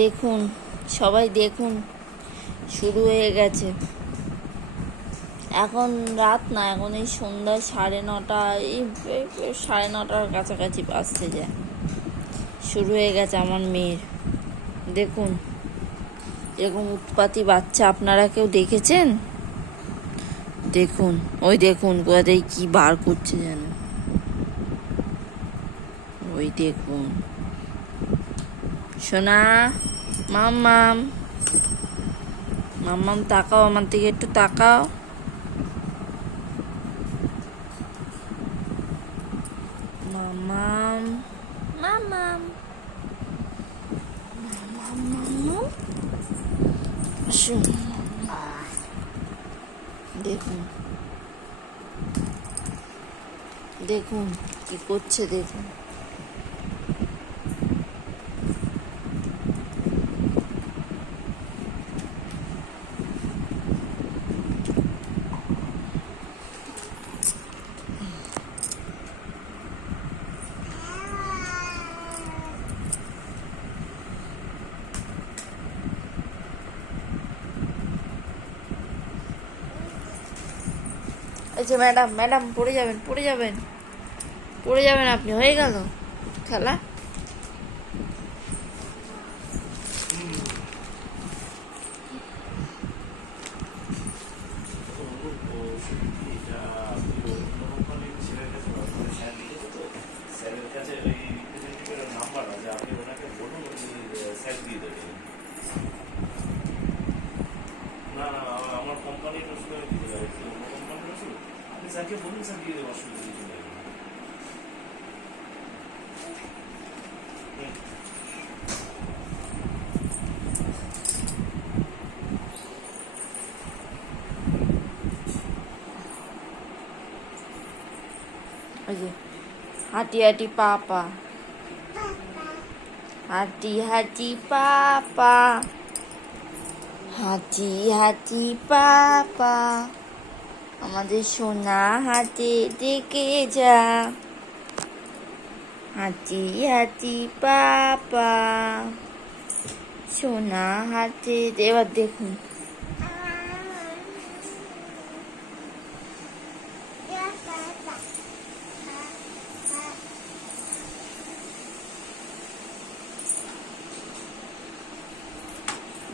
দেখুন, সবাই দেখুন, শুরু হয়ে গেছে। এখন রাত না, এখন এই সন্ধ্যা 9:30, এই 9:30টার কাছাকাছি বাজতে যায়। শুরু হয়ে গেছে আমার মেয়ের। দেখুন, এরকম উৎপাতী বাচ্চা আপনারা কেউ দেখেছেন? দেখুন, ওই দেখুন কোথা থেকে কি বার করছে যেন। ওই দেখুন, সোনা, মাম্মাম, মাম্মাম তাকাও, আমার দিকে একটু তাকাও। মাম্মাম, মাম্মাম, মাম্মাম, মাম্মাম, আসুন। দেখুন, দেখুন কি করছে, দেখুন। এই যে ম্যাডাম, ম্যাডাম পড়ে যাবেন, পড়ে যাবেন, পড়ে যাবেন আপনি। হয়ে গেল খেলা। আমার কোম্পানির ওষুধ আমি দিতে পারি, অন্য কোম্পানির ওষুধ আপনি স্যারকে বলুন, স্যার দিয়ে দেবো, অসুবিধা কিছু নেই। ওই যে হাঁটি হাঁটি পাপা, হাঁটি হাঁটি পাপা, হাঁটি হাঁটি পাপা, আমাদের সোনা হাতে ডেকে যা, হাঁটি হাঁটি পাপা, সোনা হাতে। এবার দেখুন,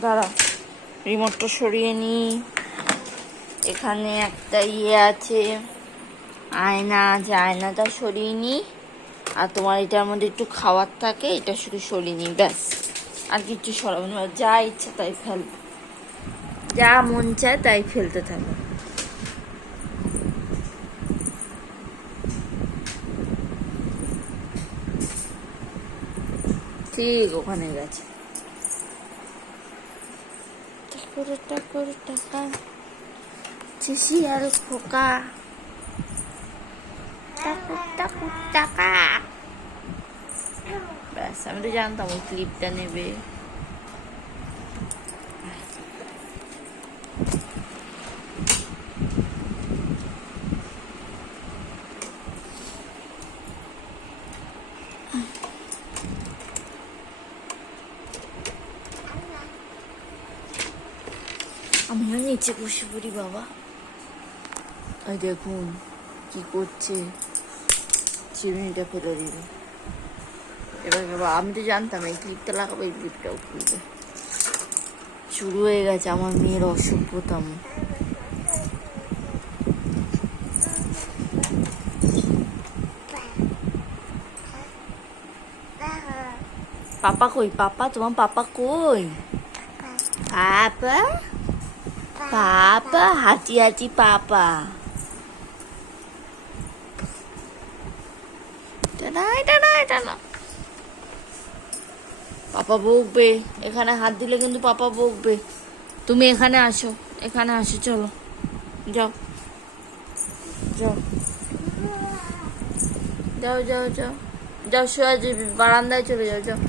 দাঁড়া, রিমোটটা সরিয়ে নি। এখানে একটা আছে, আয়না আছে, আয়নাটা সরিয়ে নি। আর তোমার এটার মধ্যে একটু খাওয়ার থাকে, এটা শুধু সরিয়ে নি, ব্যাস। আর কিছু সরাবো না, যা ইচ্ছা তাই ফেলবো, যা মন চায় তাই ফেলতে থাকো। ঠিক ওখানে গেছে। টাকা চিসি আর খোকা, টাকা। ব্যাস, আমি তো জানতাম ওই ক্লিপটা নেবে। আমিও নিচে বসে পড়ি বাবা। ওই দেখুন কি করছে, চিরুনিটা ফেলে দিল। এবার বাবা, আমি তো জানতাম এই ক্লিপটা লাগাবো, এই ক্লিপটাও খুলবে। শুরু হয়ে গেছে আমার মেয়ের অসভ্যতাম। পাপা কই? পাপা, তোমার পাপা কই? পাপা, পাপা, হাঁটি হাঁটি পাপা। এটা না, পাপা বকবে। এখানে হাত দিলে কিন্তু পাপা বকবে। তুমি এখানে আসো, এখানে আসো, চলো যাও, যাও, যাও, যাও, যাও, যাও, শোয়া যাবি, বারান্দায় চলে যাও, যাও,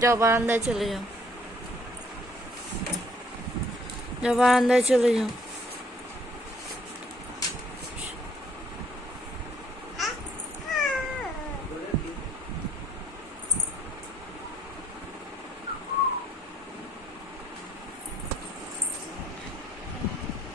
যাও, বারান্দায় চলে যাও, যাও, বারান্দায় চলে যাও।